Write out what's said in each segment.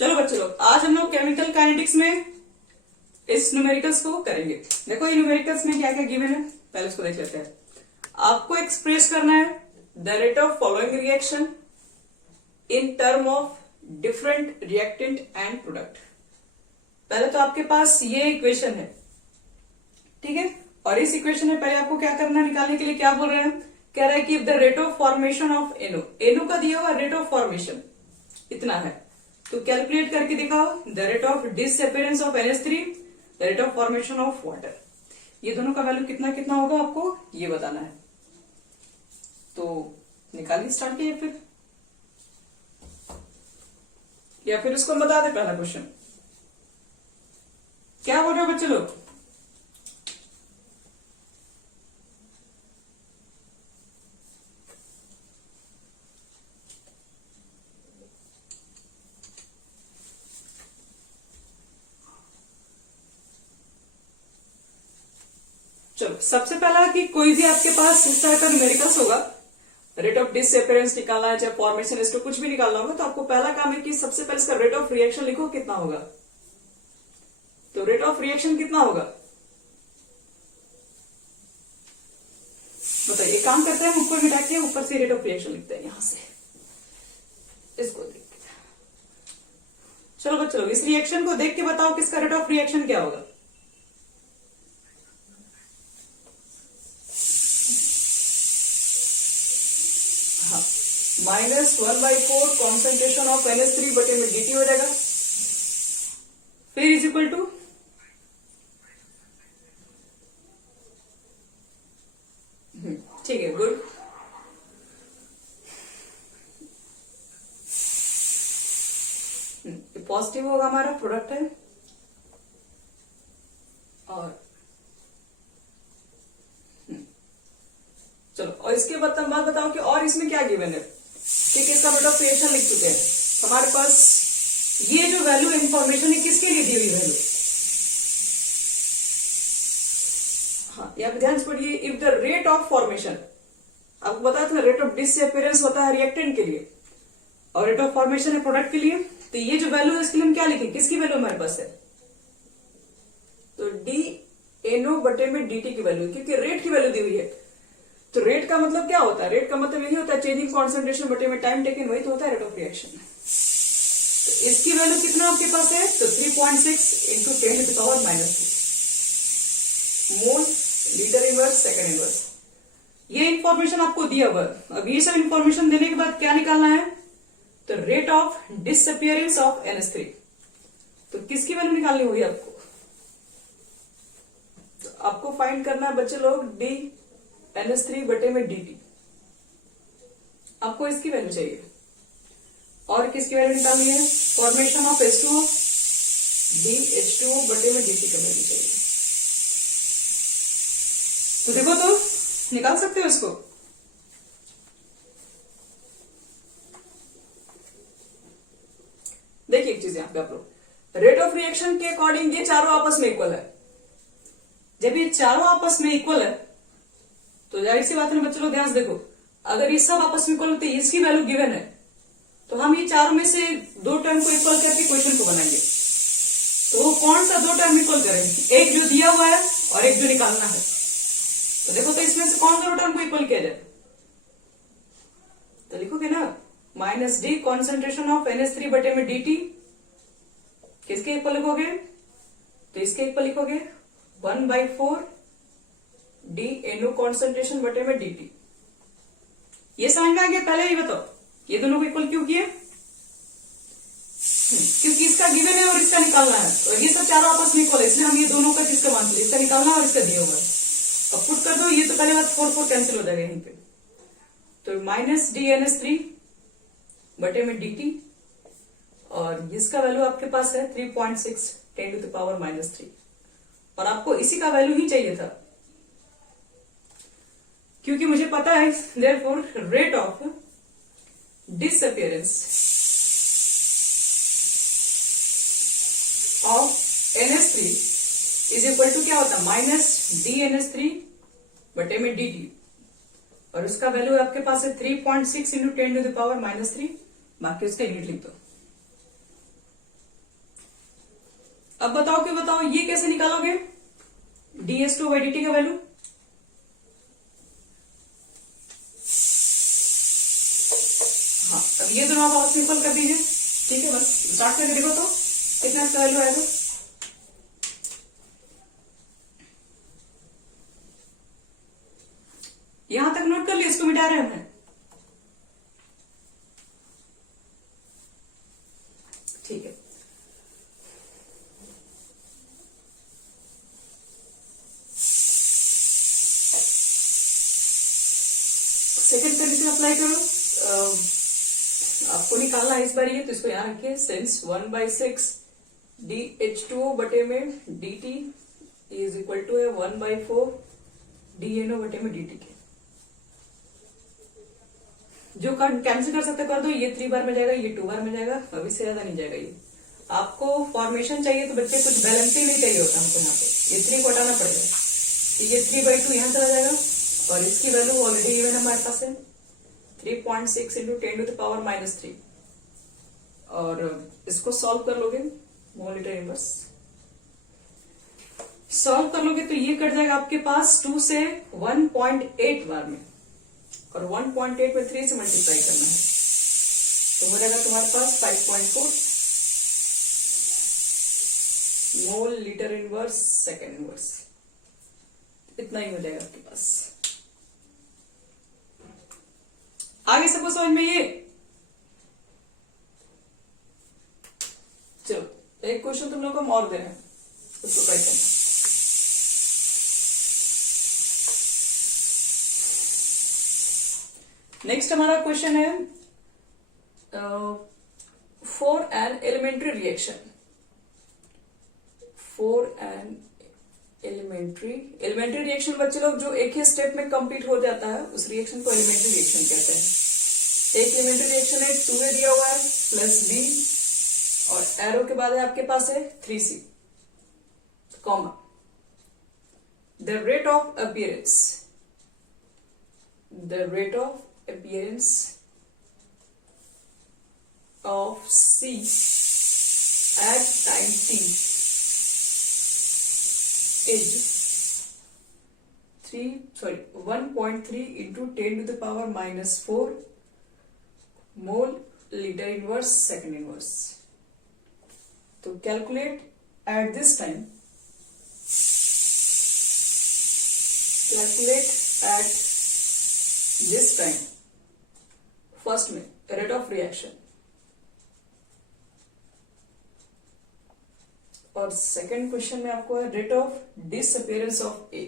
चलो बच्चे लोग, आज हम लोग केमिकल काइनेटिक्स में इस न्यूमेरिकल्स को करेंगे। देखो ये न्यूमेरिकल्स में क्या क्या गिवन है, पहले इसको देख लेते हैं। आपको एक्सप्रेस करना है the rate of following reaction in term of different reactant and product. पहले तो आपके पास ये इक्वेशन है, ठीक है, और इस इक्वेशन में पहले आपको क्या करना है, निकालने के लिए क्या बोल रहे हैं, कह रहा है कि the rate of formation of NO, NO का दिया हुआ रेट ऑफ फॉर्मेशन इतना है, तो कैलकुलेट करके दिखाओ the rate of disappearance of NH3, the rate of formation of water. ये दोनों का वैल्यू कितना कितना होगा आपको ये बताना है। तो निकालिए, स्टार्ट कीजिए फिर, या फिर उसको बता दे पहला क्वेश्चन क्या बोल रहे हो बच्चे लोग। चलो सबसे पहला कि कोई भी आपके पास इस तरह का न्यूमेरिकल्स होगा, रेट ऑफ डिसअपियरेंस निकालना है चाहे फॉर्मेशन इसको कुछ भी निकालना होगा, तो आपको पहला काम है कि सबसे पहले इसका रेट ऑफ रिएक्शन लिखो कितना होगा। तो रेट ऑफ रिएक्शन कितना होगा बताइए। एक काम करते हैं, ऊपर मिटा के ऊपर से रेट ऑफ रिएक्शन लिखते हैं यहां से, इसको देख के। चलो बच्चों इस रिएक्शन को देख के बताओ किसका रेट ऑफ रिएक्शन क्या होगा। -1/4 कॉन्सेंट्रेशन ऑफ NH3 बटे में dt हो जाएगा, फिर इज इक्वल टू ठीक है, गुड। पॉजिटिव होगा, हमारा प्रोडक्ट है। और चलो, और इसके बाद बताओ कि और इसमें क्या गिवन है, ठीक है, इसका रेट ऑफ रिएक्शन लिख चुके हैं हमारे पास। ये जो वैल्यू इंफॉर्मेशन है किसके लिए दी हुई वैल्यू, हाँ यहाँ पे ध्यान से पढ़िए। If the rate of formation, आपको बताया था रेट ऑफ डिसअपियरेंस होता है रिएक्टेंट के लिए और रेट ऑफ फॉर्मेशन है प्रोडक्ट के लिए। तो ये जो वैल्यू है इसके लिए हम क्या लिखें, किसकी वैल्यू हमारे पास है, तो dNO बटे में dt की वैल्यू, क्योंकि रेट की वैल्यू दी हुई है। तो रेट का मतलब क्या होता है, रेट का मतलब यही होता है चेंजिंग कॉन्सेंट्रेशन बटे में टाइम टेकन, वही तो होता है रेट ऑफ रिएक्शन। तो इसकी वैल्यू कितना आपके पास है, तो 3.6 into 10⁻⁻2 mole litre inverse second inverse. ये इंफॉर्मेशन आपको दिया हुआ। अब ये सब इंफॉर्मेशन देने के बाद क्या निकालना है, तो rate of disappearance of NH3। तो किसकी वैल्यू निकालनी होगी आपको, तो आपको फाइंड करना है बच्चे लोग NH3 बटे में dt। आपको इसकी वैल्यू चाहिए और किसकी वैल्यू निकालनी है, फॉर्मेशन ऑफ H2O, DH2O बटे में dt की वैल्यू चाहिए। तो देखो, तो निकाल सकते हो इसको। देखिए एक चीज यहां पे आप लोग, रेट ऑफ रिएक्शन के अकॉर्डिंग ये चारों आपस में इक्वल है। जब ये चारों आपस में इक्वल है तो जाहिर सी बात है बच्चों लोग, ध्यान से देखो, अगर ये सब आपस में इक्वल होते हैं, इसकी वैल्यू गिवन है, तो हम ये चारों में से दो टर्म को इक्वल करके क्वेश्चन को बनाएंगे। तो वो कौन सा दो टर्म इक्वल करेंगे, एक जो दिया हुआ है और एक जो निकालना है। तो देखो, तो इसमें से कौन सा दो टर्म को इक्वल किया जाए, तो लिखोगे ना -d कॉन्सेंट्रेशन ऑफ NH3 बटे में dt, किसके इक्वल लिखोगे, तो इसके इक्वल लिखोगे 1/4 dNO कॉन्सेंट्रेशन बटे में dt। ये समझ में आ गया। पहले ही बताओ ये दोनों को इक्वल क्यों किए, क्योंकि इसका गिवन है और इसका निकालना है, और ये सब चारों आपस में इक्वल है, इसलिए हम ये दोनों का जिसका मान लिया, इसका निकालना और इसका दिया हुआ है। अब पुट कर दो, ये तो पहले बात 4 कैंसिल हो जाएगा यहीं पे। तो -dNH3 बटे में dt, और इसका वैल्यू आपके पास है 3.6 10⁻⁻3, और आपको इसी का वैल्यू ही चाहिए था, क्योंकि मुझे पता है therefore rate of disappearance of NH3 is equal to क्या होता है, -dNH3 बटे में dt, और उसका वैल्यू आपके पास है 3.6 इंटू 10⁻⁻3, बाकी उसका यूनिट लिख दो। अब बताओ ये कैसे निकालोगे dS2/dt का वैल्यू? हाँ, अब ये दोनों आप सिंपल कर दीजिए। ठीक है, बस स्टार्ट करके देखो तो कितना इसका वैल्यू आएगा। यहां तक नोट कर लिया, इसको मिटा रहे हैं हमने। ठीक है, सेकेंड कंडीशन अप्लाई करो। आपको निकालना है इस बार ये, तो इसको यहां रखिए। सिंस 1/6 dH2O बटे में dt इज इक्वल टू है 1/4 dNO बटे में dt के। जो कैंसिल कर सकते कर दो, ये 3 बार में जाएगा, ये 2 बार में जाएगा, अब इससे ज्यादा नहीं जाएगा। ये आपको फॉर्मेशन चाहिए तो बच्चे कुछ बैलेंसिंग नहीं चाहिए होता हमको। यहाँ पे ये 3 को हटाना पड़ेगा, तो ये 3/2 यहाँ चला जाएगा, और इसकी वैल्यू ऑलरेडी इवन हमारे पास है 3.6 इंटू 10⁻³ और इसको सॉल्व कर लोगे मोल लीटर इनवर्स सॉल्व कर लोगे तो ये कट जाएगा आपके पास 2 से 1.8 बार में, और 1.8 में 3 से मल्टीप्लाई करना है, तो हो जाएगा तुम्हारे पास 5.4 mole litre inverse second inverse. इतना ही हो जाएगा आपके पास। आगे सबको समझ में ये? चलो एक क्वेश्चन तुम लोग को हम और दे रहे हैं, उसको ट्राई करना। नेक्स्ट हमारा क्वेश्चन है for an elementary reaction. For an elementary reaction बच्चे लोग जो एक ही स्टेप में कंप्लीट हो जाता है उस रिएक्शन को एलिमेंट्री रिएक्शन कहते हैं। एक एलिमेंट्री रिएक्शन है 2A दिया हुआ है प्लस B, और एरो के बाद है आपके पास है 3C comma the rate of appearance of C at time t is 1.3 into 10⁻⁻4 mole liter inverse second inverse. तो calculate at this time, first में रेट ऑफ रिएक्शन और सेकेंड क्वेश्चन में आपको है rate of disappearance of A.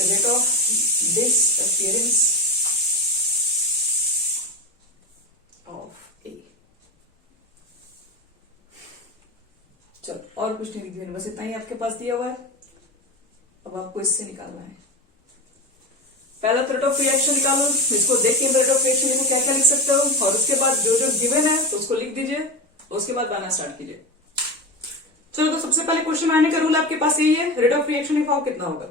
Rate of disappearance of A. चलो और कुछ नहीं लिखिए, बस इतना ही आपके पास दिया हुआ है। अब आपको इससे निकालना है। पहला तो रेट ऑफ रिएक्शन निकालो, इसको देख के रेट ऑफ रिएक्शन देखो क्या क्या लिख सकते हो, और उसके बाद जो जो गिवन है तो उसको लिख दीजिए, उसके बाद बनाना स्टार्ट कीजिए। चलो तो सबसे पहले क्वेश्चन में आने का रूल आपके पास यही है, रेट ऑफ रिएक्शन लिखाओ कितना होगा।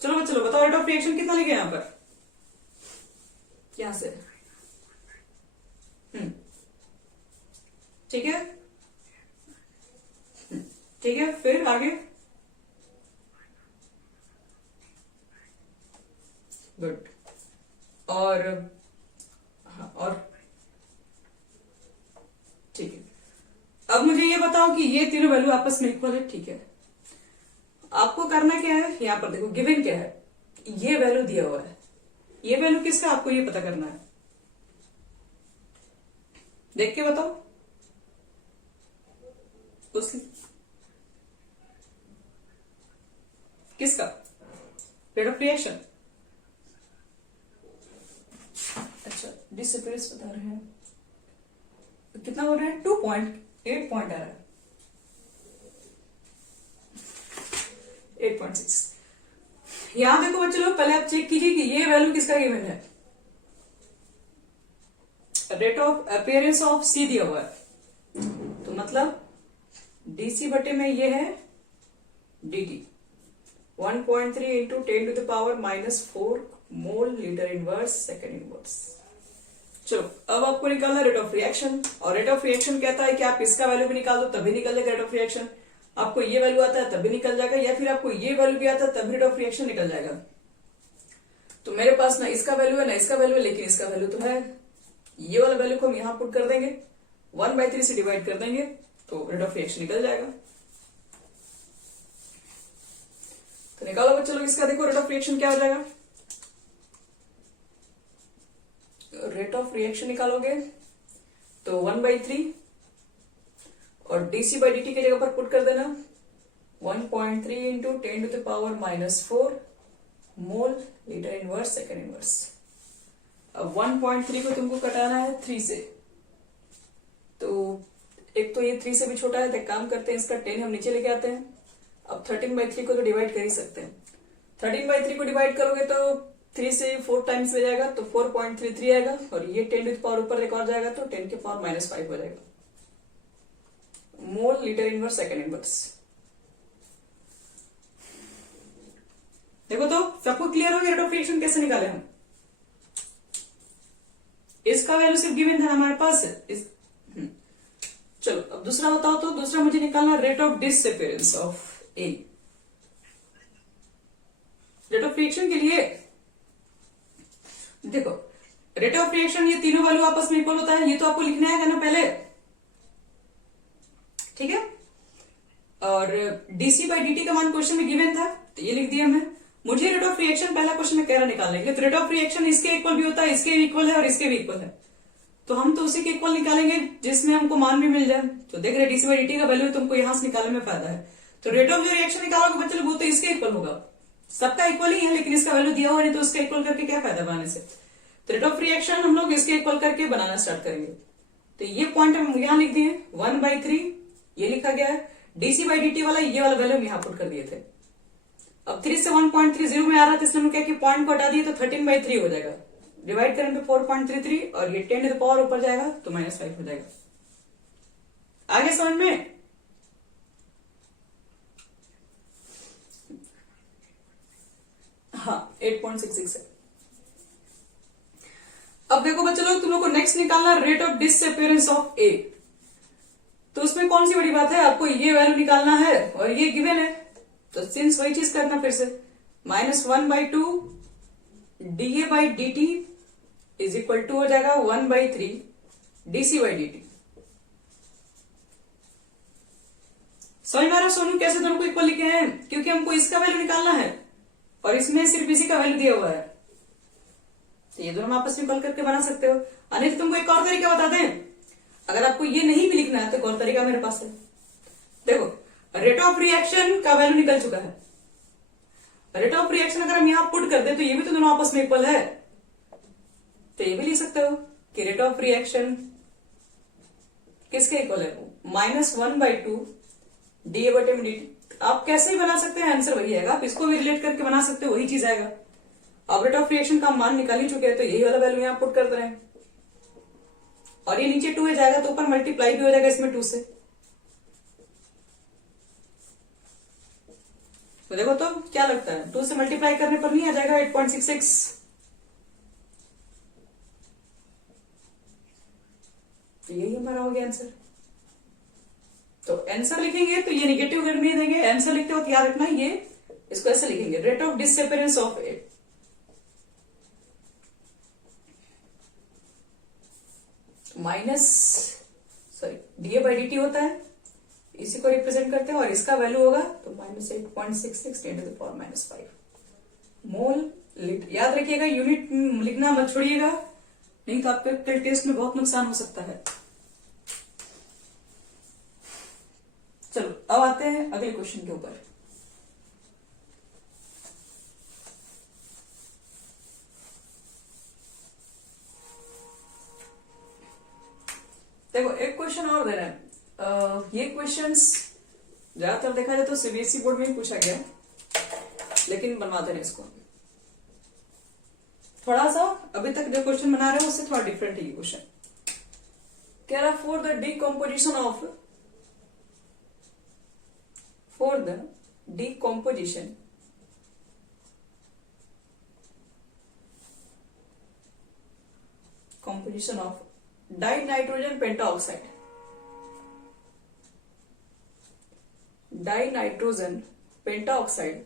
चलो बताओ रेट ऑफ रिएक्शन कितना लिखे यहां पर, यहां से। ठीक है, ठीक है, फिर आगे गुड। और ठीक है, अब मुझे ये बताओ कि ये तीनों वैल्यू आपस में इक्वल है। ठीक है, आपको करना क्या है, यहां पर देखो गिवन क्या है, ये वैल्यू दिया हुआ है, ये वैल्यू किसका आपको ये पता करना है। देख के बताओ उसकी, किसका रेट ऑफ रिएक्शन। अच्छा डिसअपियरेंस बता रहे हैं, कितना हो रहा है 2.8 पॉइंट आ रहा है 8.6। यहां देखो बच्चे लोग, पहले आप चेक कीजिए कि ये वैल्यू किसका गिवन है। रेट ऑफ अपीयरेंस ऑफ सी दिया हुआ है, तो मतलब डीसी बटे में ये है dt 1.3 into 10⁻⁻4 mole litre inverse second inverse. चलो अब आपको निकालना रेट ऑफ रिएक्शन, और रेट ऑफ रिएक्शन कहता है कि आप इसका वैल्यू भी निकाल दो तभी निकल जाएगा रेट ऑफ रिएक्शन, आपको ये वैल्यू आता है तभी निकल जाएगा, या फिर आपको ये वैल्यू भी आता है तभी रेट ऑफ रिएक्शन निकल जाएगा। तो मेरे पास ना इसका वैल्यू है ना इसका वैल्यू है, लेकिन इसका वैल्यू तो है, ये वाला वैल्यू को हम यहां पुट कर देंगे, 1/3 से डिवाइड कर देंगे तो रेट ऑफ रिएक्शन निकल जाएगा। तो निकालो बच्चों लोग इसका, देखो रेट ऑफ रिएक्शन क्या हो जाएगा। रेट ऑफ रिएक्शन निकालोगे तो 1/3 और dc/dt की जगह पर पुट कर देना 1.3 into 10⁻⁻4 mole litre inverse second inverse. अब 1.3 को तुमको कटाना है 3 से, तो एक तो ये 3 से भी छोटा है, तो एक काम करते हैं इसका 10 हम नीचे लेके आते हैं। अब 13/3 को तो डिवाइड कर ही सकते हैं, 13/3 को डिवाइड करोगे तो 3 से 4 टाइम्स में जाएगा तो 4.33 आएगा, और ये 10 ऊपर एक और जाएगा तो 10⁻⁻5 हो जाएगा mole litre inverse second inverse. देखो तो सबको क्लियर हो गया रेट ऑफ रिएक्शन कैसे निकाले हम। इसका वैल्यू सिर्फ गिवन था हमारे पास चलो अब दूसरा बताओ, तो दूसरा मुझे निकालना rate of disappearance of A. Rate of reaction के लिए देखो रेट ऑफ रिएक्शन ये तीनों वैल्यू आपस में इक्वल होता है, ये तो आपको लिखना है ना पहले, ठीक है। और dc/dt का मान क्वेश्चन में गिवन था तो ये लिख दिया मैं। मुझे रेट ऑफ रिएक्शन पहला क्वेश्चन में कह रहा निकालने के लिए, तो रेट ऑफ रिएक्शन इसके इक्वल भी होता है, इसके भी इक्वल है और इसके भी इक्वल है, तो हम तो उसी के इक्वल निकालेंगे जिसमें हमको मान भी मिल जाए। तो देख रहे dc/dt का वैल्यू तुमको यहां से निकालने में फायदा है, तो रेट ऑफ जो रिएक्शन निकालोगे बच्चे लोग वो तो इसके इक्वल होगा, सबका इक्वल ही है, लेकिन इसका वैल्यू दिया हुआ नहीं तो उसका इक्वल करके क्या फायदा बनाने से। तो रेट ऑफ रिएक्शन हम लोग इसके इक्वल करके बनाना स्टार्ट करेंगे। तो ये पॉइंट हम यहां लिख दिए 1/3 ये लिखा गया है, dc/dt वाला ये वाला वैल्यू हम यहां पुट कर दिए थे। अब 3 से 1.30 में आ रहा था, इसलिए क्या कि पॉइंट को हटा दिए तो 13/3 हो जाएगा, डिवाइड करें तो 4.33 और ये 10 ऊपर जाएगा तो -5 हो जाएगा। आगे समझ में? हाँ 8.66 है। अब देखो बच्चों लोग तुम लोग को नेक्स्ट निकालना रेट ऑफ डिसअपीयरेंस ऑफ ए। तो उसमें कौन सी बड़ी बात है, आपको ये वैल्यू निकालना है और ये गिवन है, तो सिंस वही चीज करना फिर से -1/2 dA/dt इज इक्वल टू हो जाएगा 1/3 dc/dt। समझ में आ रहा सोनू कैसे दोनों को इक्वल लिखे हैं, क्योंकि हमको इसका वैल्यू निकालना है और इसमें सिर्फ इसी का वैल्यू दिया हुआ है, तो ये दोनों आपस में इक्वल करके बना सकते हो। अनिल तुमको एक और तरीका बताते हैं, अगर आपको ये नहीं भी लिखना है तो एक और तरीका मेरे पास है। देखो रेट ऑफ रिएक्शन का वैल्यू निकल चुका है, रेट ऑफ रिएक्शन अगर हम यहां पुट कर दे तो ये भी तो दोनों आपस में इक्वल है, तो ये भी लिख सकते हो कि रेट ऑफ रिएक्शन किसके इक्वल है, -1/2 dA/dt। आप कैसे ही बना सकते हैं, आंसर वही आएगा, आप इसको भी रिलेट करके बना सकते हो, वही चीज आएगा। अब रेट ऑफ रिएक्शन का मान निकाल ही चुके हैं तो यही वाला वैल्यू यहां पुट कर रहे हैं, और ये नीचे 2 जाएगा तो ऊपर मल्टीप्लाई भी हो जाएगा इसमें 2 से। तो देखो तो क्या लगता है 2 से मल्टीप्लाई करने पर नहीं आ जाएगा 8.66, तो यही हमारा हो गया आंसर। तो आंसर लिखेंगे तो ये निगेटिव ग्रेड नहीं देंगे, आंसर लिखते वक्त याद रखना ये इसको ऐसे लिखेंगे rate of disappearance of A. dA/dt होता है, इसी को रिप्रेजेंट करते हैं, और इसका वैल्यू होगा तो -8.66 10⁻⁻5 मोल लीटर। याद रखिएगा यूनिट लिखना मत छोड़िएगा, नहीं तो आपके कल टेस्ट में बहुत नुकसान हो सकता है। चलो अब आते हैं अगले क्वेश्चन के ऊपर। देखो एक क्वेश्चन और दे रहे हैं, ये क्वेश्चंस ज्यादातर देखा जाए तो सीबीएसई बोर्ड में ही पूछा गया, लेकिन बनवाते हैं इसको थोड़ा सा, अभी तक जो क्वेश्चन बना रहे हैं उससे थोड़ा डिफरेंट है ये क्वेश्चन। कह रहा for the decomposition composition of dinitrogen pentaoxide. Dinitrogen pentaoxide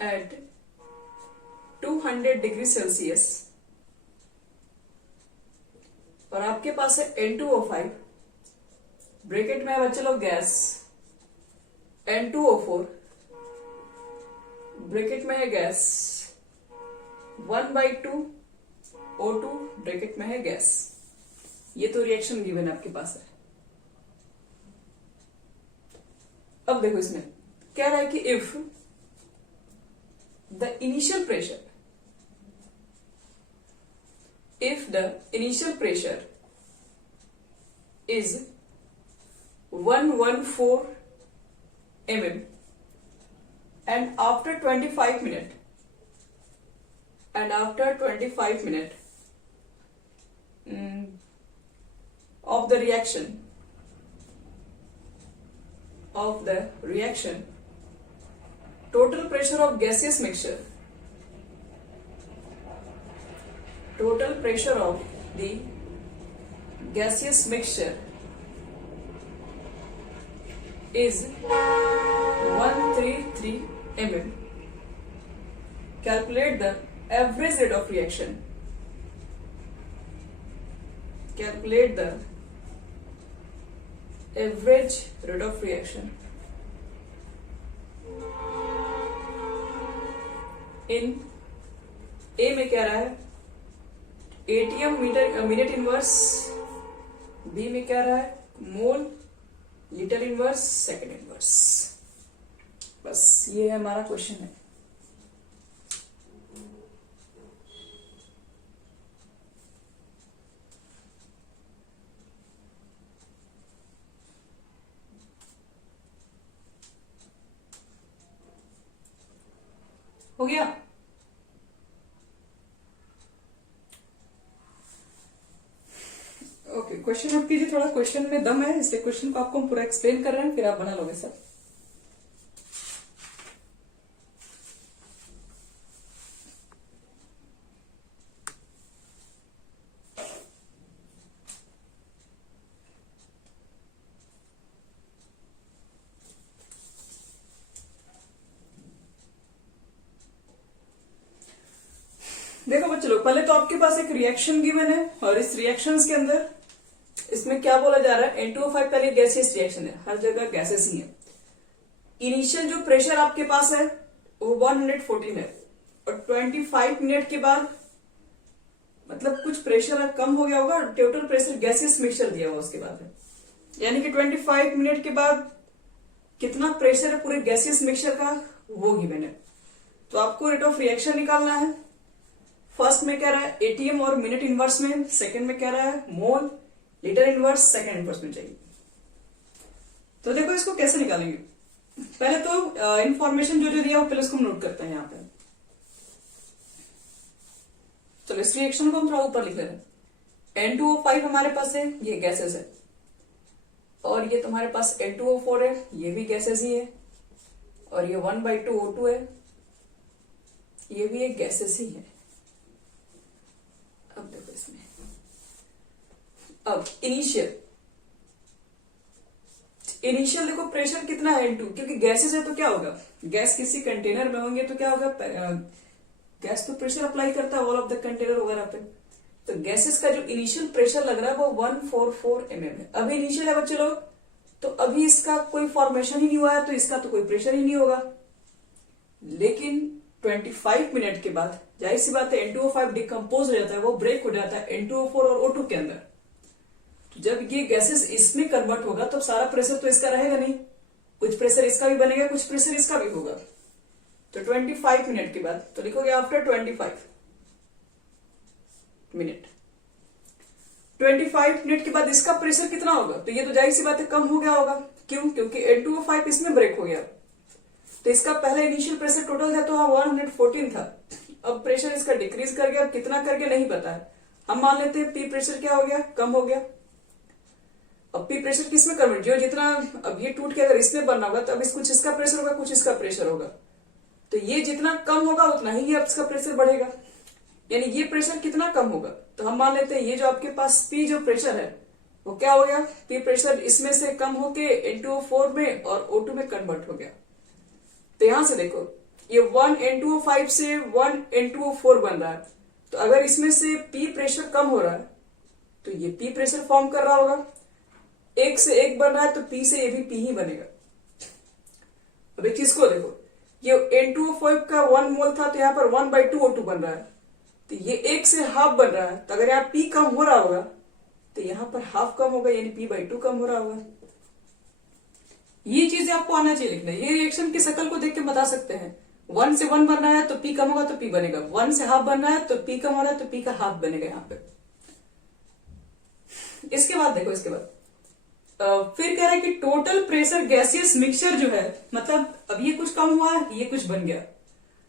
at 200 degree Celsius, और आपके पास है N2O5, ब्रैकेट में है बच्चे लोग गैस, N2O4, ब्रैकेट में है गैस, 1/2 O2, ब्रैकेट में है गैस। ये तो रिएक्शन गिवन आपके पास है। अब देखो इसमें कह रहा है कि if the initial pressure is 114 mm and after 25 minutes of the reaction, total pressure of gaseous mixture, total pressure of the gaseous mixture is 133 mm. Calculate the average rate of reaction. Calculate the average rate of reaction in A में क्या रहा है ATM minute inverse, B में क्या रहा है mole litre inverse second inverse. बस ये है हमारा क्वेश्चन है। हो गया? ओके, क्वेश्चन नोट कीजिए। थोड़ा क्वेश्चन में दम है इसलिए क्वेश्चन को आपको हम पूरा एक्सप्लेन कर रहे हैं, फिर आप बना लोगे सर। देखो बच्चों लोग, पहले तो आपके पास एक रिएक्शन गिवन है और इस रिएक्शंस के अंदर इसमें क्या बोला जा रहा है N2O5 पहले गैसियस रिएक्शन है, हर जगह गैसेस ही है। इनिशियल जो प्रेशर आपके पास है वो 114 है और 25 मिनट के बाद मतलब कुछ प्रेशर कम हो गया होगा, टोटल प्रेशर गैसियस मिक्सचर दिया हुआ उसके बाद है, यानी कि 25 मिनट के बाद कितना प्रेशर है पूरे गैसियस मिक्सचर का वो गिवन है। तो आपको रेट ऑफ रिएक्शन निकालना है। फर्स्ट में कह रहा है एटीएम और मिनट इनवर्स में, सेकंड में कह रहा है mole litre inverse second inverse में चाहिए। तो देखो इसको कैसे निकालेंगे। पहले तो इंफॉर्मेशन जो जो दिया वो पहले उसको नोट करते हैं यहाँ पे। चलो इस रिएक्शन को हम थोड़ा ऊपर लिख रहे हैं। N2O5 हमारे पास है, ये गैसेस है, और ये तुम्हारे पास N2O4 है, ये भी गैसेस ही है, और ये 1/2 O2 है, ये भी एक गैसेस ही है। अब देखो इसमें, अब इनिशियल देखो प्रेशर कितना है N2, क्योंकि गैसेस है तो क्या होगा, गैस किसी कंटेनर में होंगे तो क्या होगा, गैस तो प्रेशर अप्लाई करता है ऑल ऑफ द कंटेनर वगैरह पे। तो गैसेस का जो इनिशियल प्रेशर लग रहा है वो 144 mm है। अभी इनिशियल है बच्चे लोग, तो अभी इसका कोई फॉर्मेशन ही नहीं हुआ है, तो इसका तो कोई प्रेशर ही नहीं होगा। लेकिन 25 मिनट के बाद जाहिर सी बात है N2O5 डिकम्पोज हो जाता है, वो ब्रेक हो जाता है N2O4 और O2 के अंदर। तो जब ये गैसेस इसमें कन्वर्ट होगा तो सारा प्रेशर तो इसका रहेगा नहीं, कुछ प्रेशर इसका भी बनेगा, कुछ प्रेशर इसका भी होगा। तो 25 मिनट के बाद तो लिखोगे आफ्टर 25 मिनट। 25 मिनट के बाद इसका प्रेशर कितना होगा, तो ये तो जाहिर सी बात है कम हो गया होगा। क्यों? क्योंकि N2O5 इसमें ब्रेक हो गया। तो इसका पहले इनिशियल प्रेशर टोटल था तो 114 था, अब प्रेशर इसका डिक्रीज कर गया, कितना करके नहीं पता है। हम मान लेते हैं पी प्रेशर क्या हो गया, कम हो गया। अब पी प्रेशर किस में कन्वर्ट, जो जितना अब ये टूट के अगर इसमें बनना होगा तो अब कुछ इसका प्रेशर होगा, कुछ इसका प्रेशर होगा। तो ये जितना कम होगा उतना ही आपका प्रेशर बढ़ेगा, यानी ये प्रेशर कितना कम होगा, तो हम मान लेते हैं ये जो आपके पास पी जो प्रेशर है वो क्या हो गया, पी प्रेशर इसमें से कम होके N2O4 में और O2 में कन्वर्ट हो गया। तो यहां से देखो ये 1 N2O5 से 1 N2O4 बन रहा है, तो अगर इसमें से पी प्रेशर कम हो रहा है तो ये पी प्रेशर फॉर्म कर रहा होगा, एक से एक बन रहा है तो पी से ये भी पी ही बनेगा। अब एक चीज को देखो, ये N2O5 का 1 मोल था तो यहाँ पर 1/2 O2 बन रहा है, तो ये एक से हाफ बन रहा है, तो अगर यहाँ पी कम हो रहा होगा तो यहाँ पर हाफ कम होगा, यानी P/2 कम हो रहा होगा। ये चीजें आपको आना चाहिए लिखना। ये रिएक्शन की शक्ल को देख के बता सकते हैं, 1 से 1 बन रहा है तो पी कम होगा तो पी बनेगा, 1 से हाफ बन रहा है तो पी कम हो रहा है तो पी का हाफ बनेगा यहाँ पे। इसके बाद देखो, इसके बाद फिर कह रहा है कि टोटल प्रेशर गैसियस मिक्सचर जो है, मतलब अब ये कुछ कम हुआ ये कुछ बन गया,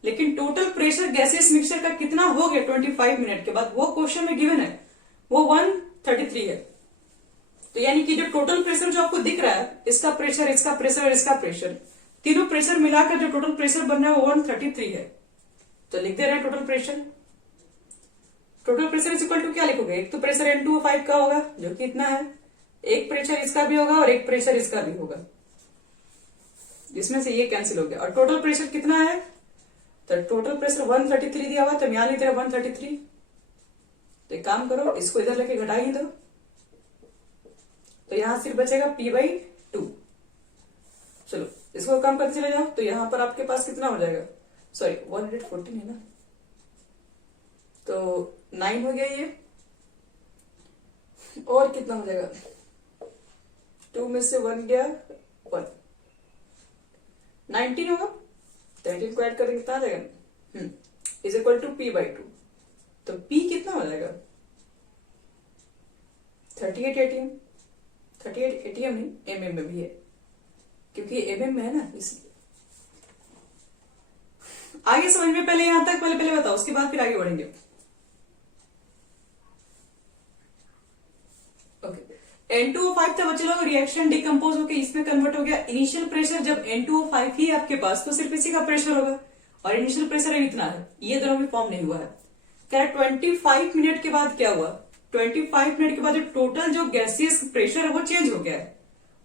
लेकिन टोटल प्रेशर गैसियस मिक्सचर का कितना हो गया 25 मिनट के बाद, वो क्वेश्चन में गिवन है, वो 133 है। तो यानी कि जो टोटल प्रेशर जो आपको दिख रहा है, इसका प्रेशर, इसका प्रेशर और इसका प्रेशर, तीनों प्रेशर मिलाकर जो टोटल प्रेशर बन रहा है वो 133 है। तो लिख दे रहे हैं total pressure. Total pressure is equal to क्या लिखोगे, एक तो प्रेशर N2O5 का होगा जो कि इतना है, एक प्रेशर इसका भी होगा और एक प्रेशर इसका भी होगा, जिसमें से ये कैंसिल हो गया। और टोटल प्रेशर कितना है, तो टोटल प्रेशर 133 दिया हुआ, तो यहां लिख रहे 133। तो एक काम करो, इसको इधर लेके घटा ही दो, तो यहां सिर्फ बचेगा P/2। चलो इसको कम करते चले जाओ, तो यहां पर आपके पास कितना हो जाएगा, सॉरी 114 है ना, तो 9 हो गया ये, और कितना हो जाएगा, 2 में से 1 गया 1, 19 होगा। 19 को ऐड करेंगे कितना आ जाएगा, इज इक्वल टू P/2। तो P कितना हो जाएगा, 38 ATM, 38 ATM नहीं, mm में भी है, क्योंकि mm में है ना, इसलिए। आगे समझ में, पहले यहां तक पहले बताओ, उसके बाद फिर आगे बढ़ेंगे। N2O5 था बच्चे लोग, रिएक्शन डिकम्पोज होकर इसमें कन्वर्ट हो गया। इनिशियल प्रेशर जब N2O5 ही आपके पास, तो सिर्फ इसी का प्रेशर होगा, और इनिशियल प्रेशर इतना है, ये दोनों भी फॉर्म नहीं हुआ है। क्या 25 मिनट के बाद क्या हुआ, 25 मिनट के बाद जो टोटल जो गैसियस प्रेशर है वो चेंज हो गया है।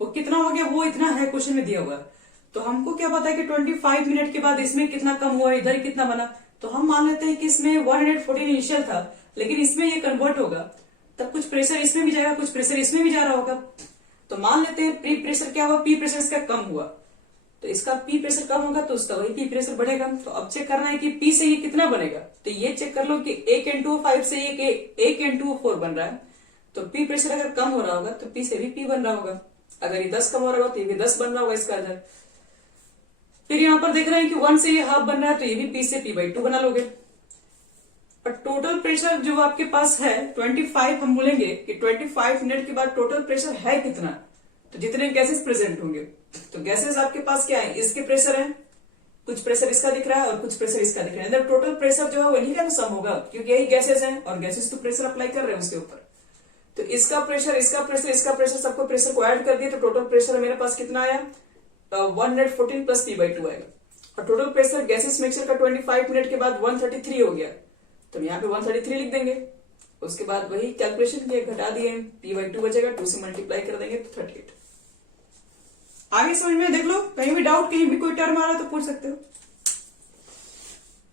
वो कितना हो गया, वो इतना है, क्वेश्चन में दिया हुआ। तो हमको क्या पता है कि 25 मिनट के बाद इसमें कितना कम हुआ, इधर कितना बना, तो हम मान लेते हैं कि इसमें 114 इनिशियल था, लेकिन इसमें ये कन्वर्ट होगा, तब कुछ प्रेशर इसमें भी जाएगा, कुछ प्रेशर इसमें भी जा रहा होगा। तो मान लेते हैं प्री प्रेशर क्या हुआ, पी प्रेशर इसका कम हुआ, तो इसका पी प्रेशर कम होगा तो उसका वही पी प्रेशर बढ़ेगा। तो अब चेक करना है कि पी से ये कितना बनेगा, तो ये चेक कर लो कि एक N2O5 से एक N2O4 बन रहा है, तो पी प्रेशर अगर कम हो रहा होगा तो पी से भी पी बन रहा होगा, अगर ये 10 कम हो रहा होगा तो ये भी 10 बन रहा होगा इसका अंदर। फिर यहाँ पर देख रहे हैं कि 1 से ये हाफ बन रहा है, तो ये भी पी से P/2 बना लोगे। और टोटल प्रेशर जो आपके पास है 25, हम बोलेंगे कि 25 मिनट के बाद टोटल प्रेशर है कितना, तो जितने गैसेस प्रेजेंट होंगे, तो गैसेस आपके पास क्या है, इसके प्रेशर है, कुछ प्रेशर इसका दिख रहा है और कुछ प्रेशर इसका दिख रहा है, मतलब टोटल प्रेशर जो है वो नहीं का सम होगा, क्योंकि यही गैसेस हैं और गैसेस तो प्रेशर अप्लाई कर रहे हैं उसके ऊपर। तो इसका प्रेशर, इसका प्रेशर, इसका प्रेशर, सबको प्रेशर को ऐड कर दिए तो टोटल प्रेशर मेरे पास कितना आया, 114 प्लस P/2 आएगा। और टोटल प्रेशर गैसेस मिक्सचर का 25 मिनट के बाद 133 हो गया, तो यहाँ पे 133 लिख देंगे। उसके बाद वही कैलकुलेशन किए, घटा दिए, P/2 बचेगा, 2 से मल्टीप्लाई कर देंगे तो 38। आगे समझ में देख लो, कहीं भी डाउट, कहीं भी कोई टर्म आ रहा तो पूछ सकते हो।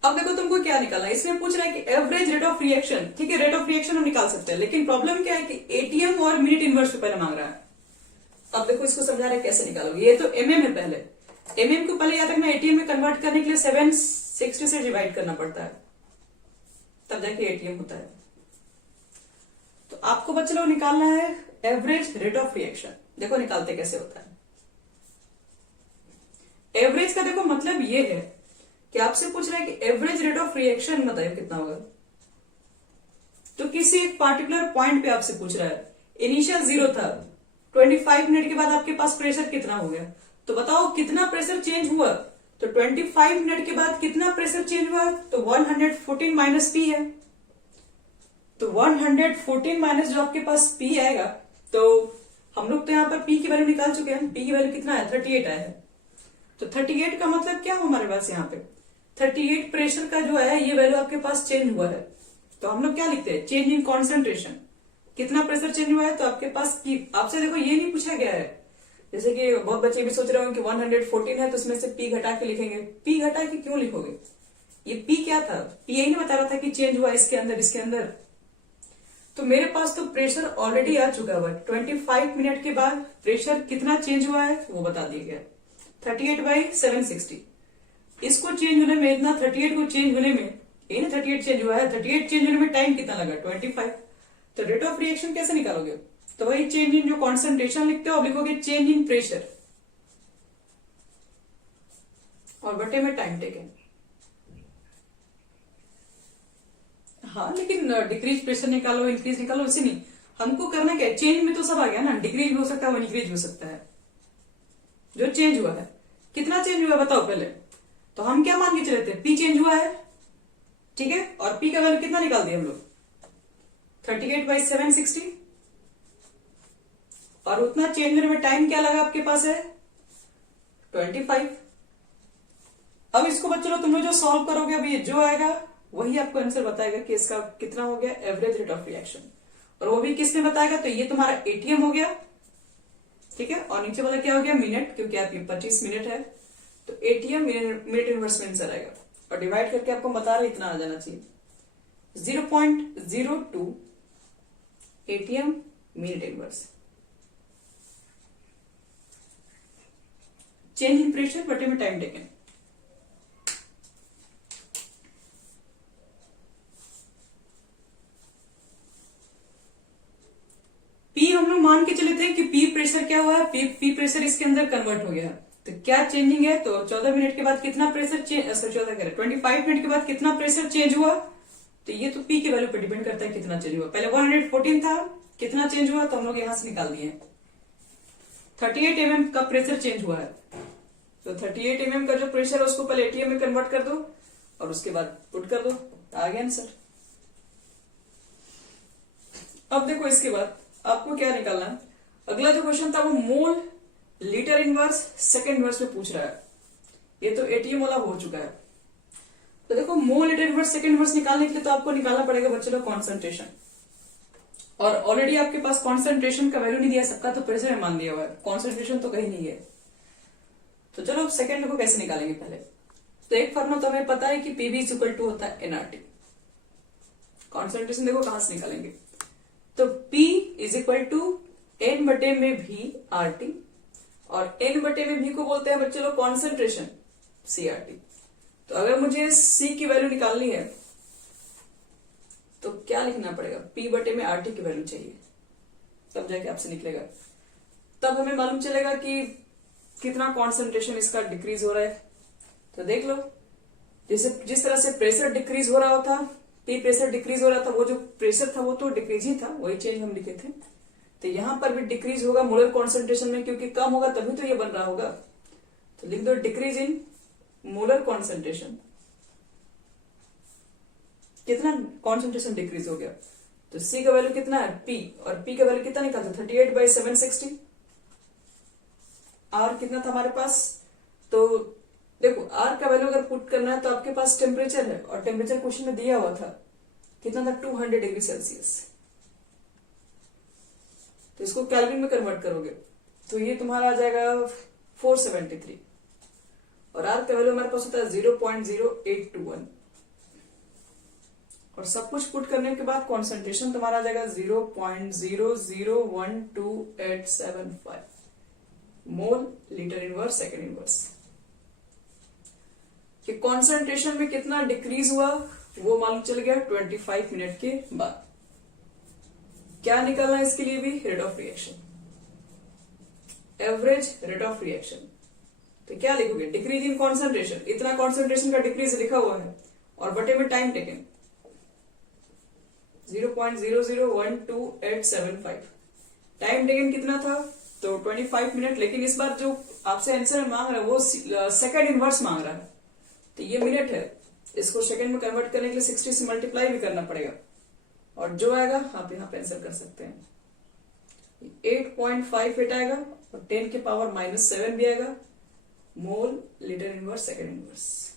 अब देखो तुमको क्या निकालना है, इसमें पूछ रहा है कि एवरेज रेट ऑफ रिएक्शन, ठीक है, रेट ऑफ रिएक्शन हम निकाल सकते हैं, लेकिन प्रॉब्लम क्या है कि ATM और मिनट इनवर्स पे पहले मांग रहा है। अब देखो इसको समझा रहा है कैसे निकालोगे, ये तो mm है, पहले mm को पहले याद रखना, ATM में कन्वर्ट करने के लिए 760 से डिवाइड करना पड़ता है, तब जाके ATM होता है। तो आपको बच्चे लोग निकालना है एवरेज रेट ऑफ रिएक्शन। देखो निकालते कैसे होता है। एवरेज का देखो मतलब ये है कि आपसे पूछ रहा है कि एवरेज रेट ऑफ रिएक्शन बताइए कितना होगा, तो किसी एक पार्टिकुलर पॉइंट पे आपसे पूछ रहा है, इनिशियल 0 था, 25 मिनट के बाद आपके पास प्रेशर कितना हो गया, तो बताओ कितना प्रेशर चेंज हुआ। तो 25 मिनट के बाद कितना प्रेशर चेंज हुआ, तो 114 माइनस P है, तो 114 माइनस जो आपके पास P आएगा, तो हम लोग तो यहाँ पर P की वैल्यू निकाल चुके हैं, P की वैल्यू कितना है, 38 आया है। तो 38 का मतलब क्या हो हमारे पास यहाँ पे, 38 प्रेशर का जो है ये वैल्यू आपके पास चेंज हुआ है, तो हम लोग क्या लिखते हैं, चेंज इन कॉन्सेंट्रेशन। कितना प्रेशर चेंज हुआ है, तो आपके पास की आपसे देखो ये नहीं पूछा गया है, जैसे कि बहुत बच्चे भी सोच रहे होंगे कि 114 है तो उसमें से पी घटा के लिखेंगे। पी घटा के क्यों लिखोगे, ये पी क्या था, पी यही नहीं बता रहा था कि चेंज हुआ इसके अंदर। तो मेरे पास तो प्रेशर ऑलरेडी आ चुका हुआ है, 25 मिनट के बाद प्रेशर कितना चेंज हुआ है वो बता दिया गया, 38/760। इसको चेंज होने में इतना, 38 को चेंज होने में, ये ना 38 चेंज हुआ है, 38 चेंज होने में टाइम कितना लगा, 25। तो रेट ऑफ रिएक्शन कैसे निकालोगे, तो वही चेंज इन जो कॉन्सेंट्रेशन लिखते हो, अब लिखोगे चेंज इन प्रेशर और बटे में टाइम टेकन। हाँ, लेकिन डिक्रीज प्रेशर निकालो, इंक्रीज निकालो, उसे नहीं, हमको करना क्या है, चेंज में तो सब आ गया ना, डिक्रीज भी हो सकता है, इंक्रीज भी हो सकता है। जो चेंज हुआ है, कितना चेंज हुआ है बताओ पहले, तो हम क्या मान के चले थे, पी चेंज हुआ है, ठीक है, और पी का वैल्यू कितना निकाल दिया हम लोग, 38/760, और उतना चेंज होने में टाइम क्या लगा आपके पास है, 25। अब इसको बच्चों तुम लोग जो सॉल्व करोगे, अब ये जो आएगा वही आपको आंसर बताएगा कि इसका कितना हो गया एवरेज रेट ऑफ रिएक्शन, और वो भी किसने बताएगा, तो ये तुम्हारा एटीएम हो गया, ठीक है, और नीचे वाला क्या हो गया, मिनट, क्योंकि आपकी 25 मिनट है, तो एटीएम मिनट इनवर्स में आंसर आएगा, और डिवाइड करके आपको बता रहे इतना आ जाना चाहिए, 0.02 ATM minute inverse. Change in pressure बटे में टाइम टेकन। पी हम लोग मान के चले थे कि पी प्रेशर क्या हुआ है, पी प्रेशर इसके अंदर कन्वर्ट हो गया है, तो क्या चेंजिंग है, तो 14 मिनट के बाद कितना प्रेशर चेंज, 25 मिनट के बाद कितना प्रेशर चेंज हुआ, तो ये तो पी के वैल्यू पे डिपेंड करता है कितना चेंज हुआ। पहले 114 था, कितना चेंज हुआ, तो हम लोग यहां से निकाल दिए 38 mm का प्रेशर चेंज हुआ है, तो 38 mm का जो प्रेशर है उसको पहले एटीएम में कन्वर्ट कर दो और उसके बाद पुट कर दो, आ गया आंसर। अब देखो इसके बाद आपको क्या निकालना है, अगला जो क्वेश्चन था वो mole litre inverse second inverse में पूछ रहा है, ये तो एटीएम वाला हो चुका है। तो देखो mole litre inverse second inverse निकालने के लिए तो आपको निकालना पड़ेगा बच्चों का कॉन्सेंट्रेशन, और ऑलरेडी आपके पास कॉन्सेंट्रेशन का वैल्यू नहीं दिया, सबका तो प्रेशर में मान दिया हुआ है, कॉन्सेंट्रेशन तो कहीं नहीं है। तो चलो सेकंड को कैसे निकालेंगे पहले, तो एक फॉर्मूला तो हमें पता है कि पीबी इज इक्वल टू होता है एनआरटी। कॉन्सेंट्रेशन देखो कहां से निकालेंगे, तो P is equal to n बटे में भी आर टी, और एन बटे में भी को बोलते हैं बच्चे लोग कॉन्सेंट्रेशन सी आर टी। तो अगर मुझे C की वैल्यू निकालनी है तो क्या लिखना पड़ेगा, P बटे में आर टी की वैल्यू चाहिए, तब जाके आपसे निकलेगा, तब हमें मालूम चलेगा कि कितना कॉन्सेंट्रेशन इसका डिक्रीज हो रहा है। तो देख लो, जैसे जिस तरह से प्रेशर डिक्रीज हो रहा था, पी प्रेशर डिक्रीज हो रहा था, वो जो प्रेशर था वो तो डिक्रीज ही था, वही चेंज हम लिखे थे, तो यहां पर भी डिक्रीज होगा मोलर कॉन्सेंट्रेशन में, क्योंकि कम होगा तभी तो ये बन रहा होगा, तो लिख दो डिक्रीज इन मोलर कॉन्सेंट्रेशन। कितना कॉन्सेंट्रेशन डिक्रीज हो गया, तो सी का वैल्यू कितना है पी, और पी का वैल्यू कितना निकालते 38/760, आर कितना था हमारे पास, तो देखो आर का वैल्यू अगर पुट करना है तो आपके पास टेम्परेचर है, और टेम्परेचर क्वेश्चन में दिया हुआ था कितना था 200 डिग्री सेल्सियस, तो इसको केल्विन में कन्वर्ट करोगे तो ये तुम्हारा आ जाएगा 473, और आर का वैल्यू हमारे पास होता है 0.0821, और सब कुछ पुट करने के बाद कॉन्सेंट्रेशन तुम्हारा आ जाएगा 0.001285 mole litre inverse second inverse. कि कॉन्सेंट्रेशन में कितना डिक्रीज हुआ वो मालूम चल गया 25 मिनट के बाद। क्या निकालना है इसके लिए भी, rate of reaction, average rate of reaction. तो क्या लिखोगे, डिक्रीज इन कॉन्सेंट्रेशन, इतना कॉन्सेंट्रेशन का डिक्रीज लिखा हुआ है, और बटे में टाइम टेकन 0.001285, टाइम टेकन कितना था, तो 25 मिनट, लेकिन इस बार जो आपसे आंसर मांग रहा है वो सेकंड इनवर्स मांग रहा है, तो ये मिनट है, इसको सेकंड में कन्वर्ट करने के लिए 60 से मल्टीप्लाई भी करना पड़ेगा, और जो आएगा आप यहाँ पे आंसर कर सकते हैं, 8.58 आएगा, और 10 के पावर -7 भी आएगा, mole litre inverse second inverse.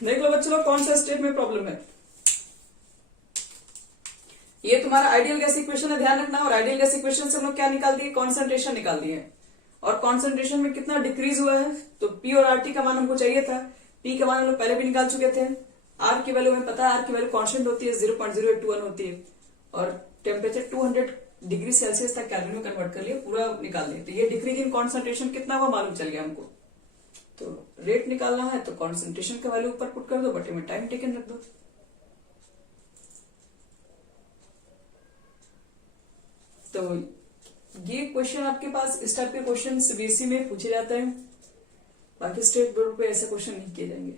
देख लो बच्चों लोग कौन सा स्टेट में प्रॉब्लम है। ये तुम्हारा आइडियल गैस इक्वेशन है, ध्यान रखना। और आइडियल गैस इक्वेशन से हम लोग क्या निकाल दिए, कॉन्सेंट्रेशन निकाल दिए। और कॉन्सेंट्रेशन में कितना डिक्रीज हुआ है, तो पी और आरटी का मान हमको चाहिए था। पी का मान हम लोग पहले भी निकाल चुके थे। आर की वैल्यू हमें पता है, आर की वैल्यू कॉन्स्टेंट होती है, 0.0821 होती है। और टेम्परेचर 200 डिग्री सेल्सियस तक कैलोरी में कन्वर्ट कर लिया, पूरा निकाल दिया। तो ये डिक्रीज इन कॉन्सेंट्रेशन कितना हुआ मालूम चल गया हमको। तो रेट निकालना है तो कॉन्सेंट्रेशन का वैल्यू ऊपर पुट कर दो, बटे में टाइम टेकन रख दो। तो ये क्वेश्चन आपके पास, इस टाइप के क्वेश्चन सीबीएसई में पूछे जाते हैं। बाकी स्टेट बोर्ड पे ऐसे क्वेश्चन नहीं किए जाएंगे।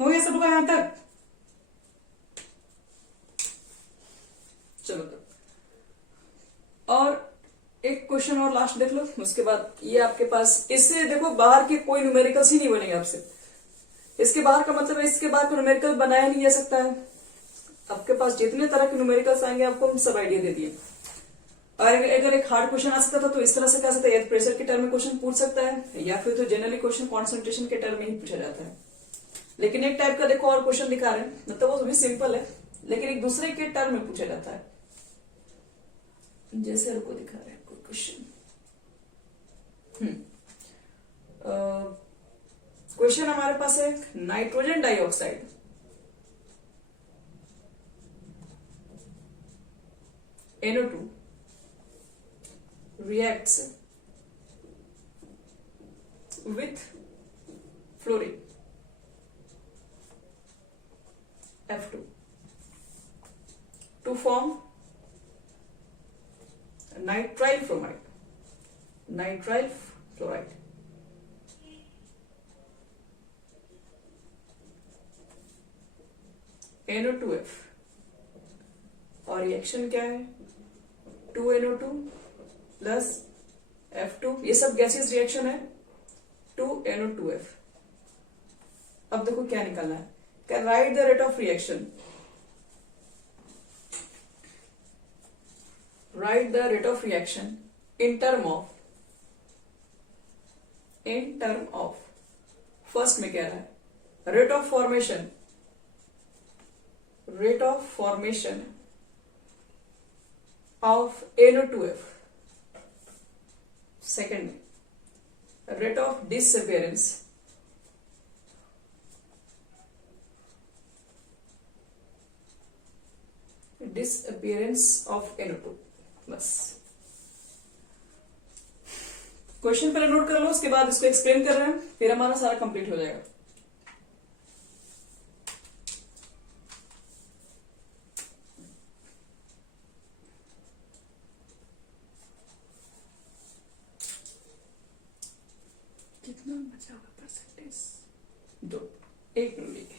हो गया सबका यहां तक? चलो तो और एक क्वेश्चन और लास्ट देख लो, उसके बाद ये आपके पास, इससे देखो बाहर के कोई न्यूमेरिकल्स ही नहीं बनेंगे आपसे। इसके बाहर का मतलब है इसके बाहर का न्यूमेरिकल बनाया नहीं जा सकता है। आपके पास जितने तरह के न्यूमेरिकल्स आएंगे आपको हम सब आइडिया दे दिए। और अगर एक हार्ड क्वेश्चन आ सकता था तो इस तरह से क्या सकता है, या प्रेशर के टर्म में क्वेश्चन पूछ सकता है, या फिर तो जनरली क्वेश्चन कॉन्सेंट्रेशन के टर्म में ही पूछा जाता है। लेकिन एक टाइप का देखो और क्वेश्चन दिखा रहे हैं, मतलब वो भी सिंपल है लेकिन एक दूसरे के टर्म में पूछा जाता है। जैसे रुको दिखा रहे हैं कोई क्वेश्चन। क्वेश्चन हमारे पास है, nitrogen dioxide NO2 reacts with fluorine F2 to form nitrile fluoride. NO2F और रिएक्शन क्या है, 2NO2 प्लस F2, ये सब गैसेस रिएक्शन है, 2NO2F। अब देखो क्या निकालना है, क्या right the rate of reaction, right the rate of reaction in term of first में क्या रहा है, rate of formation of NO2F, second rate of disappearance of NO2। बस क्वेश्चन पहले नोट कर लो, उसके बाद इसको एक्सप्लेन कर रहे हैं, फिर हमारा सारा कंप्लीट हो जाएगा। कितना बचा हुआ परसेंटेज, 2, 1 मिनट।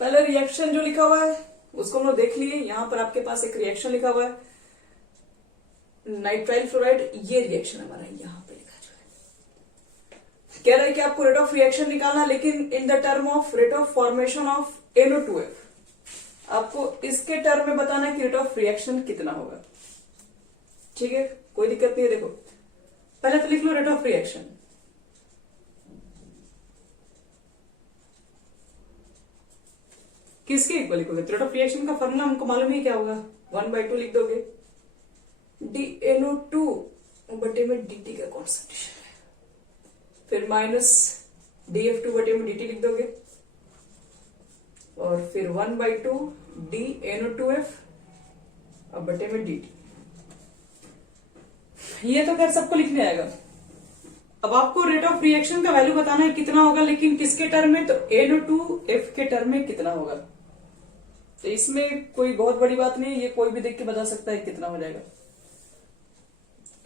पहले रिएक्शन जो लिखा हुआ है उसको हम लोग देख लिए। यहां पर आपके पास एक रिएक्शन लिखा हुआ है नाइट्राइल फ्लोराइड, ये रिएक्शन हमारा यहां पे लिखा जो है, कह रहा है कि आपको रेट ऑफ रिएक्शन निकालना, लेकिन in the term of rate of formation of NO2F। आपको इसके टर्म में बताना है कि रेट ऑफ रिएक्शन कितना होगा। ठीक है, कोई दिक्कत नहीं है। देखो पहले तो लिख लो रेट ऑफ रिएक्शन, किसके इक्वल लिखोगे, रेट ऑफ रिएक्शन का फॉर्मूला हमको मालूम ही क्या होगा, 1/2 लिख दोगे, DNO2 बटे में DT का कॉन्सेंट्रेशन है, फिर माइनस DF2 बटे में DT लिख दोगे, और फिर 1/2 DNO2F अब बटे में DT। ये तो खैर सबको लिखने आएगा। अब आपको रेट ऑफ रिएक्शन का वैल्यू बताना है कितना होगा, लेकिन किसके टर्म में, तो NO2F के टर्म में कितना होगा। तो इसमें कोई बहुत बड़ी बात नहीं, ये कोई भी देख के बता सकता है कितना हो जाएगा।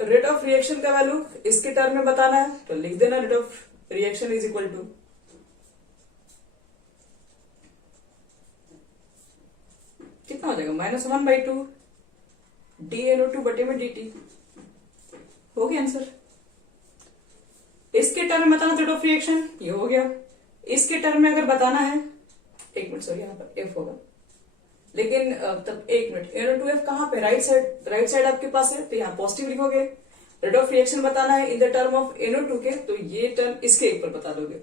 रेट ऑफ रिएक्शन का वैल्यू इसके टर्म में बताना है तो लिख देना, rate of reaction is equal to कितना हो जाएगा, -1/2 DNO2 बटे में DT। हो गया आंसर। इसके टर्म में बताना रेट ऑफ रिएक्शन, ये हो गया। इसके टर्म में अगर बताना है, एक मिनट सॉरी, यहां पर F होगा, लेकिन तब एक मिनट, NO2F कहाँ पे, राइट साइड आपके पास है, तो यहाँ पॉजिटिव लिखोगे। रेट ऑफ रिएक्शन बताना है in the term of NO2 के, तो ये टर्म इसके ऊपर बता दोगे।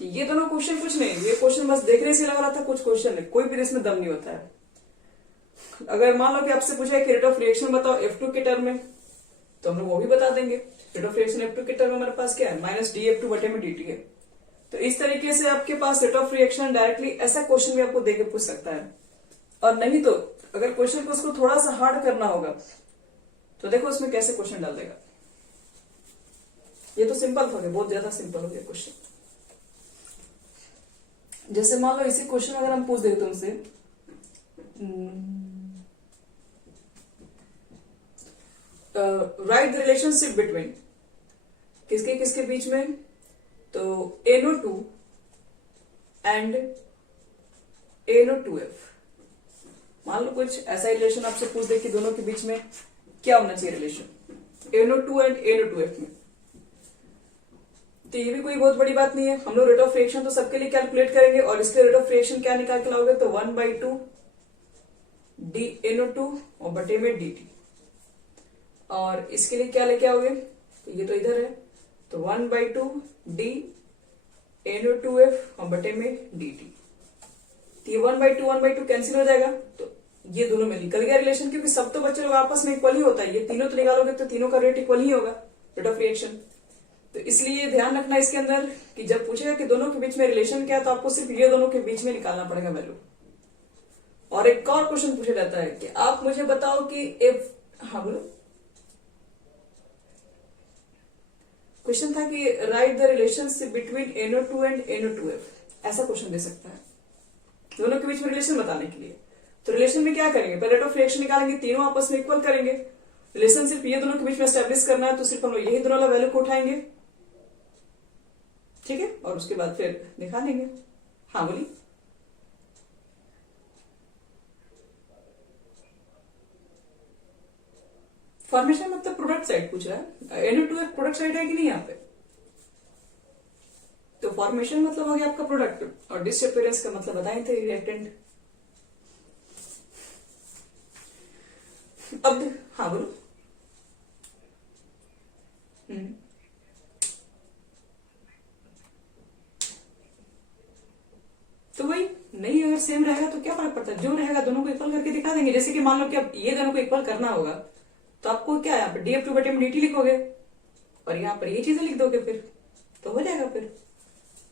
तो ये दोनों क्वेश्चन कुछ नहीं, ये क्वेश्चन बस देखने से लग रहा था कुछ क्वेश्चन है, कोई भी इसमें दम नहीं होता है। अगर मान लो कि आपसे पूछा है कि रेट ऑफ रिएक्शन बताओ F2 के टर्म में, तो हम लोग वो भी बता देंगे। रेट ऑफ रिएक्शन F2 के टर्म में हमारे पास क्या है, माइनस DF2 बटे में DT है। तो इस तरीके से आपके पास रेट ऑफ रिएक्शन डायरेक्टली ऐसा क्वेश्चन भी आपको देके पूछ सकता है। और नहीं तो अगर क्वेश्चन को उसको थोड़ा सा हार्ड करना होगा तो देखो उसमें कैसे क्वेश्चन डाल देगा। ये तो सिंपल था, बहुत ज्यादा सिंपल हो गया क्वेश्चन। जैसे मान लो इसी क्वेश्चन अगर हम पूछ देते तुमसे, राइट द रिलेशनशिप बिटवीन, किसके किसके बीच में, तो NO2 एंड NO2F। मान लो कुछ ऐसा रिलेशन आपसे पूछ दे कि दोनों के बीच में क्या होना चाहिए रिलेशन, NO2 एंड NO2F में। तो ये भी कोई बहुत बड़ी बात नहीं है, हम लोग रेट ऑफ रिएक्शन तो सबके लिए कैलकुलेट करेंगे और इसके रेट ऑफ रिएक्शन क्या निकाल के लाओगे, तो 1/2 DNO2 और बटे में DT। और इसके लिए क्या लेके आओगे, तो ये तो इधर है, तो 1/2 DNO2F और बटे में DT। तो ये 1/2 कैंसिल हो जाएगा, तो ये दोनों में निकल गया रिलेशन, क्योंकि सब तो बच्चे लोग आपस में इक्वल ही होता है। ये तीनों तो निकालोगे तो तीनों का रेट इक्वल ही होगा, रेट ऑफ रिएक्शन। तो इसलिए ध्यान रखना इसके अंदर कि जब पूछेगा कि दोनों के बीच में रिलेशन क्या है, तो आपको सिर्फ ये दोनों के बीच में निकालना पड़ेगा वैल्यू। और एक और क्वेश्चन पूछा जाता है कि आप मुझे बताओ कि हाँ बोलो, क्वेश्चन था कि right the relationship between NO2 and NO2F, ऐसा क्वेश्चन दे सकता है दोनों के बीच में रिलेशन बताने के लिए। तो रिलेशन में क्या करेंगे, पहले रेट ऑफ रिएक्शन निकालेंगे, तीनों आपस में इक्वल करेंगे। रिलेशन सिर्फ ये दोनों के बीच में एस्टेब्लिश करना है, तो सिर्फ हम लोग यही दोनों वाला वैल्यू को उठाएंगे, ठीक है, और उसके बाद फिर दिखा देंगे। हाँ बोलिए। फॉर्मेशन मतलब प्रोडक्ट साइड पूछ रहा है, NO2F प्रोडक्ट साइड है कि नहीं यहाँ पे, तो फॉर्मेशन मतलब हो गया आपका प्रोडक्ट, और डिसअपीयरेंस का मतलब बताए थे रिएक्टेंट। अब हाँ बोलो। तो वही नहीं, अगर सेम रहेगा तो क्या फर्क पड़ता है, जो रहेगा दोनों को इक्वल करके दिखा देंगे। जैसे कि मान लो कि अब ये दोनों को इक्वल करना होगा, तो आपको क्या है, यहाँ पे DF2 बटे में DT लिखोगे और यहाँ पर ये चीजें लिख दोगे, फिर तो हो जाएगा। फिर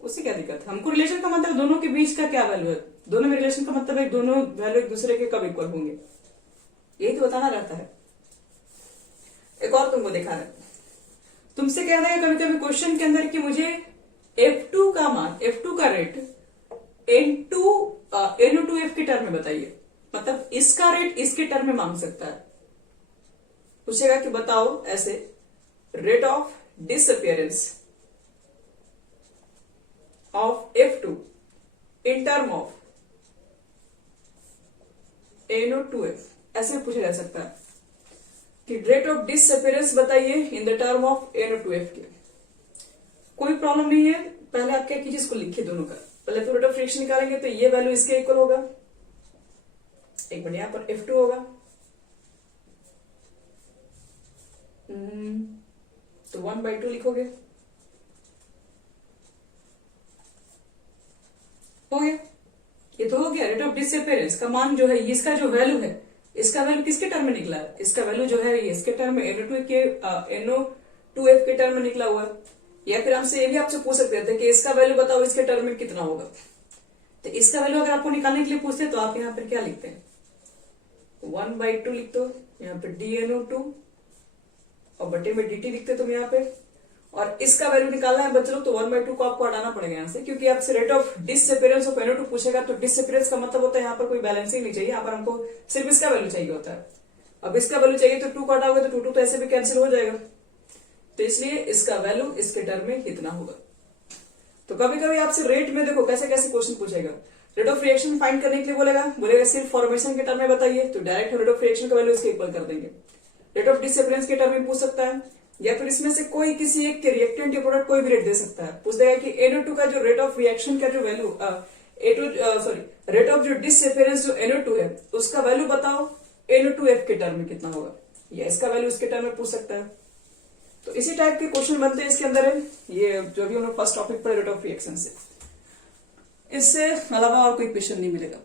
उससे क्या दिक्कत है, हमको रिलेशन का मतलब दोनों के बीच का क्या वैल्यू है, दोनों में रिलेशन का मतलब है दोनों वैल्यू एक दूसरे के कब इक्वल होंगे, यही तो बताना रहता है। एक और तुमको दिखा रहे, तुमसे कह रहे हैं कभी कभी क्वेश्चन के अंदर कि मुझे F2 का मान, F2 का रेट NO2F के टर्म में बताइए, मतलब इसका रेट इसके टर्म में मांग सकता है। पूछेगा कि बताओ ऐसे rate of disappearance of F2 in term of NO2F, ऐसे पूछा जा सकता है कि रेट ऑफ डिसअपियरेंस बताइए in the term of NO2F के। कोई प्रॉब्लम नहीं है, पहले आप क्या कीजिए, इसको लिखिए दोनों का, पहले तो रेट ऑफ रिएक्शन निकालेंगे, तो ये वैल्यू इसके इक्वल होगा, एक मिनट यहां पर F2 होगा, तो 1/2 लिखोगे, हो गया। ये तो हो गया रेट ऑफ डिसअपियरेंस का मान जो है, इसका जो वैल्यू है, इसका वैल्यू किसके टर्म में निकला है, इसका वैल्यू जो है ये इसके टर्म में NO2F के टर्म में निकला हुआ है। या फिर हमसे ये भी आपसे पूछ सकते थे कि इसका वैल्यू बताओ इसके टर्म में कितना होगा। तो इसका वैल्यू अगर आपको निकालने के लिए पूछते तो आप यहाँ पर क्या लिखते हैं, 1/2 लिख दो, यहाँ पे DNO2 और बटे में DT लिखते तुम यहाँ पे। और इसका वैल्यू निकालना है बच्चों, तो 1/2 को आपको हटाना पड़ेगा यहाँ से, क्योंकि आपसे rate of disappearance of NO2 पूछेगा, तो डिसअपियरेंस का मतलब होता है यहाँ पर कोई बैलेंसिंग नहीं चाहिए, यहाँ पर हमको सिर्फ इसका वैल्यू चाहिए होता है। अब इसका वैल्यू चाहिए तो 2 को हटाओगे तो 2 तो ऐसे भी कैंसिल हो जाएगा, तो इसलिए इसका वैल्यू इसके टर्म में कितना होगा। तो कभी कभी आपसे रेट में देखो कैसे कैसे क्वेश्चन पूछेगा, रेट ऑफ रिएक्शन फाइंड करने के लिए बोलेगा सिर्फ फॉर्मेशन के टर्म में बताइए, तो डायरेक्ट रेट ऑफ रिएक्शन का वैल्यू इसके इक्वल कर देंगे। रेट ऑफ डिसअपियरेंस के टर्म में पूछ सकता है, या फिर इसमें से कोई किसी एक के रिएक्टेंट या प्रोडक्ट कोई भी रेट दे सकता है। पूछ देगा कि NO2 का जो रेट ऑफ रिएक्शन का जो वैल्यू रेट ऑफ जो डिसअपियरेंस जो NO2 है उसका वैल्यू बताओ NO2F के टर्म में कितना होगा, या इसका वैल्यू इसके टर्म में पूछ सकता है। तो इसी टाइप के क्वेश्चन बनते हैं इसके अंदर है, ये जो भी हम लोग फर्स्ट टॉपिक पर रेट ऑफ रिएक्शन से, इससे अलावा और कोई क्वेश्चन नहीं मिलेगा।